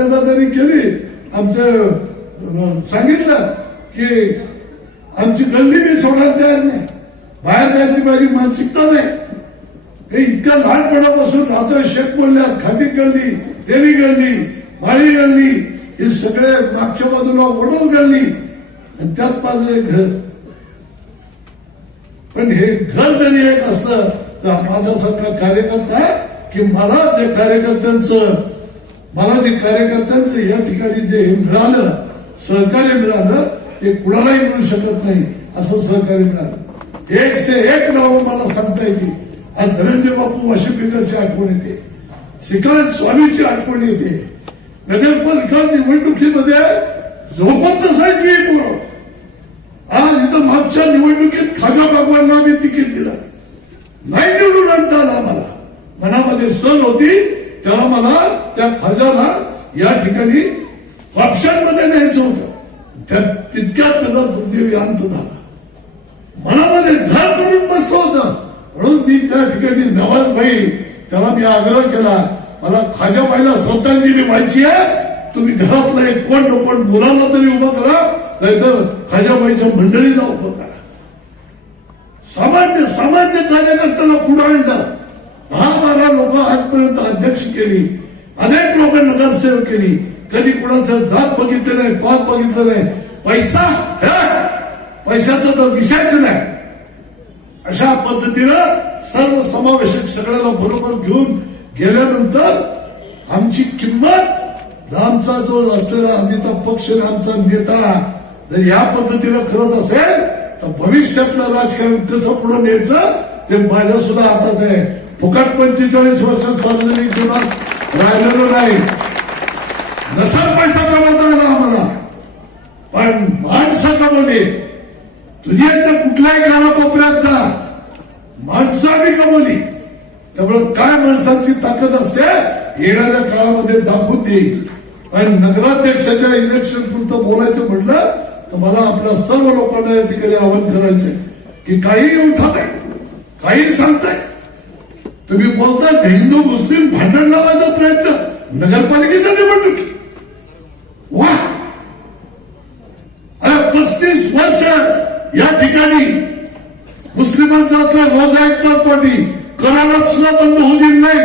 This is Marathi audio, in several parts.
मर्यादा तरी केली. आमचं सांगितलं की आमची गल्ली मी सोडायला तयार नाही, बाहेर जायची माझी मानसिकता नाही. हे इतक्या लहानपणापासून राहतोय. शेत बोलल्यात खाटी गल्ली, देवी गल्ली, माळी गल्ली, हे सगळे मागच्या बाजूला वडोल गल्ली आणि त्यात माझं घर. पण हे घर जरी एक असलं तर माझ्यासारखा कार्यकर्ता की मला जे कार्यकर्त्यांचं या ठिकाणी जे मिळालं, सहकार्य मिळालं, ते कुणालाही मिळू शकत नाही असं सहकार्य मिळालं. एक से एक नावं मला सांगता येते. आज धनंजय बापू वाशिमची आठवण येते, श्रीकांत स्वामीची आठवण येते. नगरपालिका निवडणुकीमध्ये झोपत नसायची पोरं. आज इथं मागच्या निवडणुकीत खाजा बागवांना आम्ही तिकीट दिलं, नाही निवडून आणता आलं. आम्हाला मनामध्ये सण होती तेव्हा मला त्या खाजाला या ठिकाणी ऑप्शनमध्ये न्यायचं होतं. तितक्यात त्याचा दुर्दैवी अंत झाला. मनामध्ये घर करून बसलं होतं. म्हणून मी त्या ठिकाणी नवाजभाई त्याला मी आग्रह केला, मला खाजाबाईला श्रद्धांजली व्हायची आहे, तुम्ही घरातला एक कोण मुलाला तरी उभा करा, नाहीतर खाजाबाईच्या मंडळीला उभं करा. सामान्य कार्यकर्त्याला पुढे आणलं. 10-12 लोक आजपर्यंत अध्यक्ष केली, अनेक लोक नगरसेवक केली. कधी कुणाचं जात बघितलं नाही, पात बघितलं नाही. पैशाचा तर विषयच नाही. अशा पद्धतीनं सर्व समावेशक सगळ्याला बरोबर घेऊन गेल्यानंतर आमची किंमत, आमचा जो असलेला आधीचा पक्ष, आमचा नेता जर या पद्धतीनं करत असेल तर भविष्यातलं राजकारण कसं पुढे न्यायचं ते माझ्या सुद्धा हातात आहे. फुकट 45 वर्ष सार्वजनिक जीवनात राहिलेलं नाही. नसा पैसा कमवता आला आम्हाला, पण माणसं कमवली. दुनियाच्या कुठल्याही कानाकोपऱ्याचा माणसं आम्ही कमवली. त्यामुळे काय माणसाची ताकद असते येणाऱ्या काळामध्ये दाखवून देईल. पण नगराध्यक्षाच्या इलेक्शन पुरतं बोलायचं म्हटलं तर मला आपल्या सर्व लोकांना या ठिकाणी आवाहन करायचंय की काही उठत आहे, काही सांगताय, तुम्ही बोलताय हिंदू मुस्लिम भांडण लावायचा प्रयत्न नगरपालिकेच्या निवडणुकीत. वा, अरे 35 वर्ष या ठिकाणी मुस्लिमांचा रोजा इफ्तार पार्टी करायला सुद्धा बंद होऊ दिली नाही.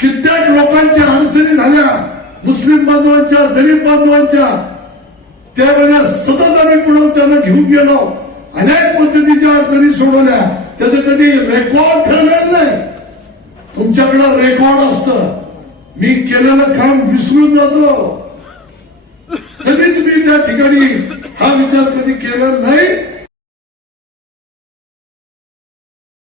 कित्येक लोकांच्या अडचणी झाल्या, मुस्लिम बांधवांच्या, गरीब बांधवांच्या. त्यावेळेला सतत आम्ही पुढे त्यांना घेऊन गेलो, अनेक पद्धतीच्या अडचणी सोडवल्या. त्याचं कधी रेकॉर्ड ठेवलेलं नाही. तुमच्याकडे रेकॉर्ड असतं. मी केलेलं काम विसरून जातो. कधीच मी त्या ठिकाणी हा विचार कधी केला नाही